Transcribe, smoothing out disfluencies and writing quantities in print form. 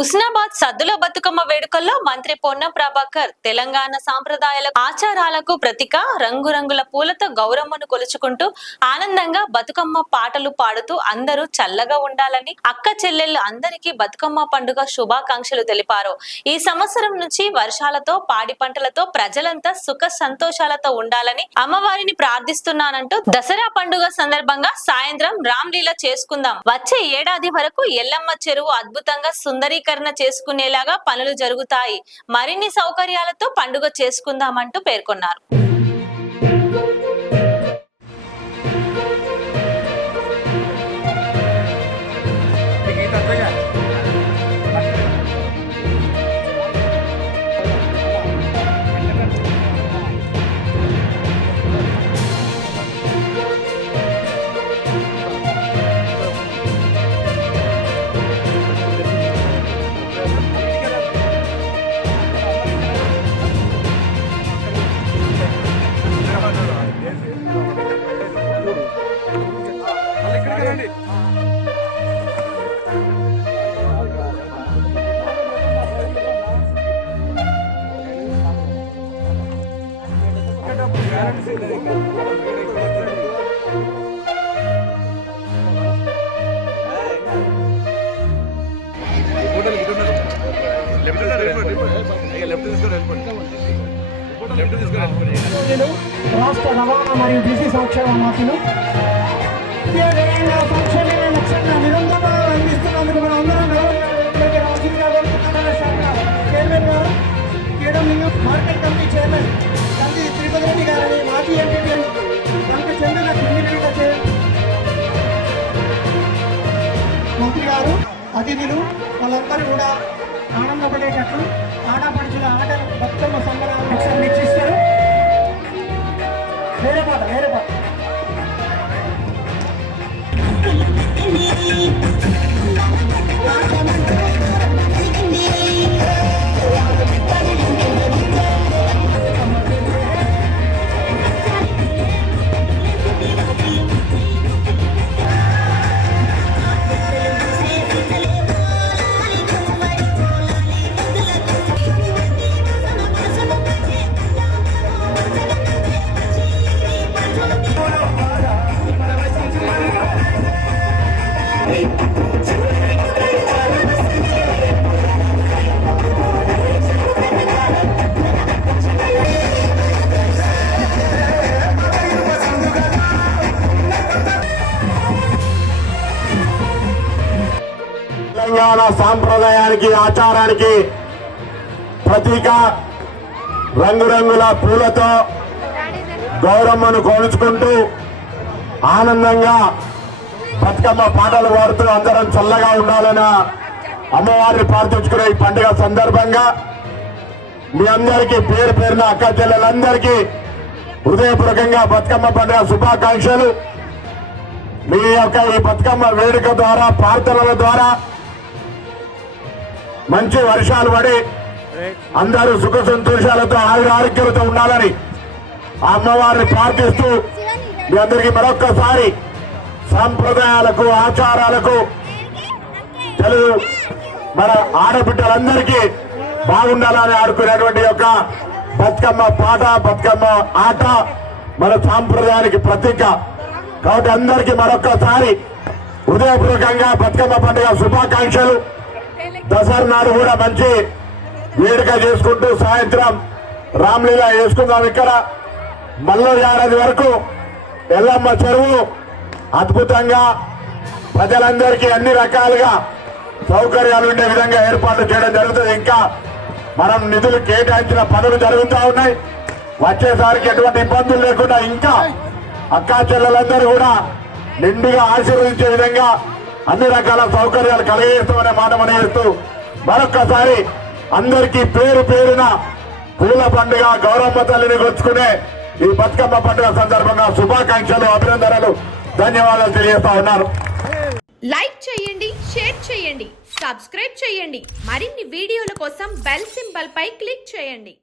హుస్నాబాద్ సద్దుల బతుకమ్మ వేడుకల్లో మంత్రి పొన్నం ప్రభాకర్ తెలంగాణ సాంప్రదాయాల ఆచారాలకు ప్రతీక రంగురంగుల పూలతో గౌరమ్మను కొలుచుకుంటూ ఆనందంగా బతుకమ్మ పాటలు పాడుతూ అందరూ చల్లగా ఉండాలని అక్క చెల్లెళ్ళు అందరికీ బతుకమ్మ పండుగ శుభాకాంక్షలు తెలిపారు. ఈ సంవత్సరం నుంచి వర్షాలతో పాడి పంటలతో ప్రజలంతా సుఖ సంతోషాలతో ఉండాలని అమ్మవారిని ప్రార్థిస్తున్నానంటూ దసరా పండుగ సందర్భంగా సాయంత్రం రామ్లీల చేసుకుందాం, వచ్చే ఏడాది వరకు ఎల్లమ్మ చెరువు అద్భుతంగా సుందరీకరణ చేసుకునేలాగా పనులు జరుగుతాయి, మరిన్ని సౌకర్యాలతో పండుగ చేసుకుందామంటూ పేర్కొన్నారు. రాష్ట్ర రవాణా మరియు బీసీ సంక్షేమ మంత్రులు సంక్షేమ లక్ష్యంగా నిరంతరంగా అందిస్తున్నందుకు మనం అందరం చైర్మన్ గారు కేడబ్ల్యూ మార్కెట్ కమిటీ చైర్మన్ తండ్రి తిరుపతి రెడ్డి గారని మాజీ ఎంపీ దానికి చెందిన మంత్రి గారు అతిథులు వాళ్ళందరూ కూడా ఆనందపడేటట్లు ఆడపడుచుల ఆటలు బతుకమ్మ సంబరాలు వీక్షిస్తారు. వేరే పాట తెలంగాణ సాంప్రదాయానికి ఆచారానికి ప్రతీక రంగురంగుల పూలతో గౌరమ్మను కోల్చుకుంటూ ఆనందంగా బతుకమ్మ పాటలు పాడుతూ అందరం చల్లగా ఉండాలని అమ్మవారిని ప్రార్థించుకునే ఈ పండుగ సందర్భంగా మీ అందరికీ పేరు పేరున అక్క చెల్లెలందరికీ హృదయపూర్వకంగా బతుకమ్మ పండుగ శుభాకాంక్షలు. మీ యొక్క ఈ బతుకమ్మ వేడుక ద్వారా ప్రార్థనల ద్వారా మంచి వర్షాలు పడి అందరూ సుఖ సంతోషాలతో ఆరోగ్యాలతో ఉండాలని అమ్మవారిని ప్రార్థిస్తూ మీ అందరికీ మరొక్కసారి సాంప్రదాయాలకు ఆచారాలకు తెలుగు మన ఆడబిడ్డలందరికీ బాగుండాలని ఆడుకునేటువంటి యొక్క బతుకమ్మ పాట బతుకమ్మ ఆట మన సాంప్రదాయానికి ప్రతీక కాబట్టి అందరికీ మరొక్కసారి హృదయపూర్వకంగా బతుకమ్మ పండుగ శుభాకాంక్షలు. దసరా నాడు కూడా మంచి వేడుక చేసుకుంటూ సాయంత్రం రామ్లీలా చేసుకుందాం. ఇక్కడ మల్లూరు ఏడాది వరకు ఎల్లమ్మ చెరువు అద్భుతంగా ప్రజలందరికీ అన్ని రకాలుగా సౌకర్యాలు ఉండే విధంగా ఏర్పాట్లు చేయడం జరుగుతుంది. ఇంకా మనం నిధులు కేటాయించిన పనులు జరుగుతూ ఉన్నాయి. వచ్చేసరికి ఎటువంటి ఇబ్బందులు లేకుండా ఇంకా అక్కా చెల్లెలందరూ కూడా నిండుగా ఆశీర్వదించే విధంగా అన్ని రకాల సౌకర్యాలు కలిగేస్తామనే మాట మనవేస్తూ మరొక్కసారి అందరికీ పేరు పేరున పూల పండుగ గౌరమ్మ తల్లిని కొలుచుకునే ఈ బతుకమ్మ పండుగ సందర్భంగా శుభాకాంక్షలు, అభినందనలు, ధన్యవాదాలు తెలియజేస్తా ఉన్నారు. లైక్ చేయండి, షేర్ చేయండి, సబ్స్క్రైబ్ చేయండి. మరిన్ని వీడియోల కోసం బెల్ సింబల్ పై క్లిక్ చేయండి.